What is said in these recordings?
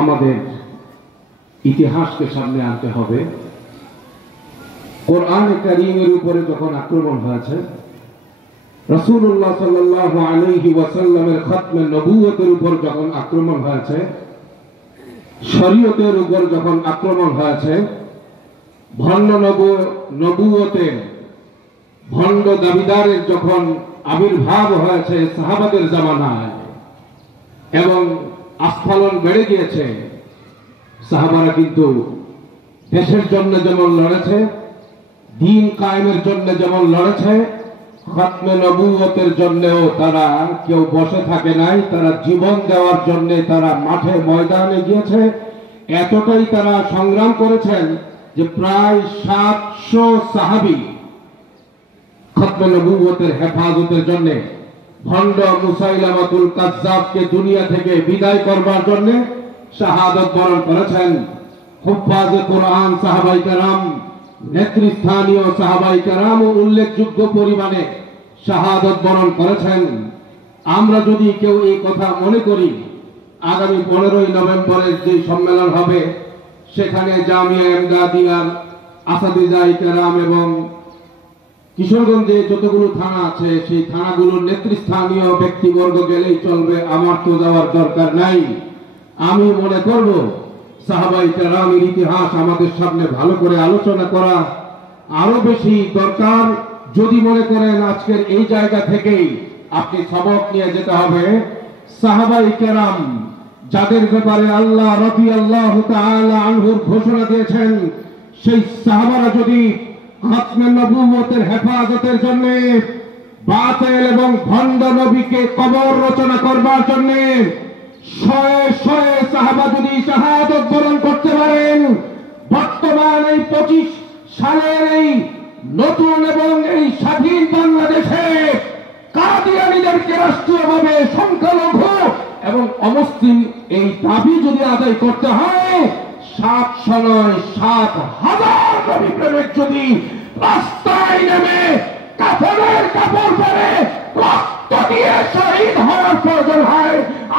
আমাদের ইতিহাসকে সামনে আনতে হবে। কোরআন কারীমের উপরে যখন আক্রমণ হয়েছে, রাসূলুল্লাহ সাল্লাল্লাহু আলাইহি ওয়াসাল্লামের খতমে নবুয়তের উপর যখন আক্রমণ হয়েছে, শরীয়তের উপর যখন আক্রমণ হয়েছে, ভণ্ড নবুয়তের ভণ্ড দাবিদারের যখন আবির্ভাব হয়েছে সাহাবাদের জামানায় এবং আস্ফালন বেড়ে গিয়েছে, সাহাবারা কিন্তু দেশের জন্য যেমন লড়েছে, দ্বীন কায়েমের জন্য যেমন লড়েছে, খতমে নবুয়তের জন্যও তারা কেউ বসে থাকে নাই। তারা জীবন দেওয়ার জন্য তারা মাঠে ময়দানে গিয়েছে। এতটাই তারা সংগ্রাম করেছেন যে প্রায় 700 সাহাবী খতমে নবুয়তের হেফাজতের জন্য ভণ্ড মুসাইলামাতুল কাজ্জাবকে দুনিয়া থেকে বিদায় করবার জন্য শাহাদাত বরণ করেছেন। হুফাজে কোরআন সাহাবায়ে কেরাম, নেতৃস্থানীয় সাহাবায়ে কেরাম উল্লেখযোগ্য পরিমাণে শাহাদাত বরণ করেছেন। আমরা যদি কেউ এই কথা মনে করি, আগামী 15ই নভেম্বরের যে সম্মেলন হবে সেখানে জামিয়া এমদাদিয়ার আসাদিজায়ে কেরাম এবং কিশোরগঞ্জে যতগুলো থানা আছে সেই থানাগুলোর নেতৃস্থানীয় ব্যক্তিবর্গ গেলেই চলবে, আমার তো যাওয়ার দরকার নাই। আমি মনে করব সাহাবায়ে কেরামের ইতিহাস আমাদের সামনে ভালো করে আলোচনা করা আরো বেশি দরকার। যদি মনে করেন আজকের এই জায়গা থেকেই আপনি সবক নিয়ে যেতে হবে, সাহাবায়ে কেরাম যাদের ব্যাপারে আল্লাহ রাদিয়াল্লাহু তাআলা আনহুর ঘোষণা দিয়েছেন, সেই সাহাবারা যদি খতমে নবুয়তের হেফাজতের জন্য বাতিল এবং ভণ্ড নবীকে কবর রচনা করবার জন্য শয়ে শয়ে সাহাবা যদি শাহাদাত বরণ করতে পারেন, বর্তমান এই 25 সালের এই নতুন এবং এই স্বাধীন বাংলাদেশে কাদিয়ানীদেরকে রাষ্ট্রীয়ভাবে সংখ্যালঘু এবং অমুসলিম এই দাবি যদি আদায় করতে হয়, 700 নয় 7,000 নবী প্রেমিক যদি রাস্তায় নেমে কাফনের কাপড় পরে রক্ত দিয়ে শহীদ হওয়ার প্রয়োজন হয়,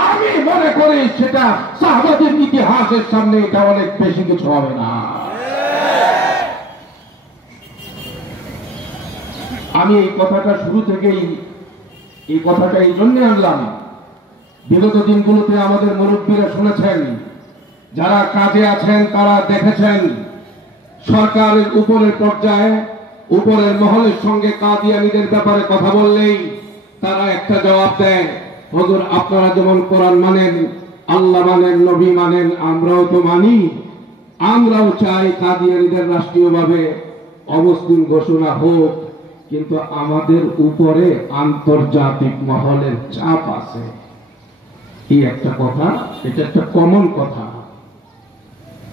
আমি মনে করি সেটা সাহাবাদের ইতিহাসের সামনে এটা অনেক বেশি কিছু হবে না। আমি এই কথাটা শুরু থেকেই এই কথাটা এই জন্য আনলাম, বিগত দিনগুলোতে আমাদের মুরব্বীরা শুনেছেন, যারা কাজে আছেন তারা দেখেছেন, সরকারের উপরের পর্যায়ে উপরের মহলের সঙ্গে কাদিয়ানীদের ব্যাপারে কথা বললেই তারা একটা জবাব দেয়, হুজুর আপনারা যেমন কোরআন মানেন, আল্লাহ মানেন, নবী মানেন, আমরাও তো মানি, আমরাও চাই কাদিয়ানীদের রাষ্ট্রীয়ভাবে অমুসলিম ঘোষণা হোক, কিন্তু আমাদের উপরে আন্তর্জাতিক মহলের চাপ আছে। এই একটা কথা, এটা একটা কমন কথা।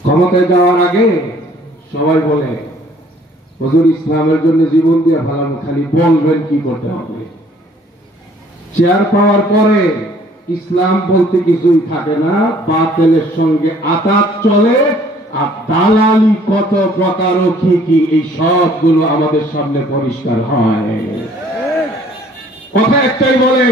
ক্ষমতায় যাওয়ার আগে সবাই বলে হুজুর ইসলামের জন্য জীবন দিয়ে ভালো, খালি বলবেন কি করতে হবে। চেয়ার পাওয়ার পরে ইসলাম বলতে কিছুই থাকে না, বাতিলের সঙ্গে আতাত চলে, আর দালালি কত প্রকার ও কি কি এই সবগুলো আমাদের সামনে পরিষ্কার হয়। কথা একটাই বলে,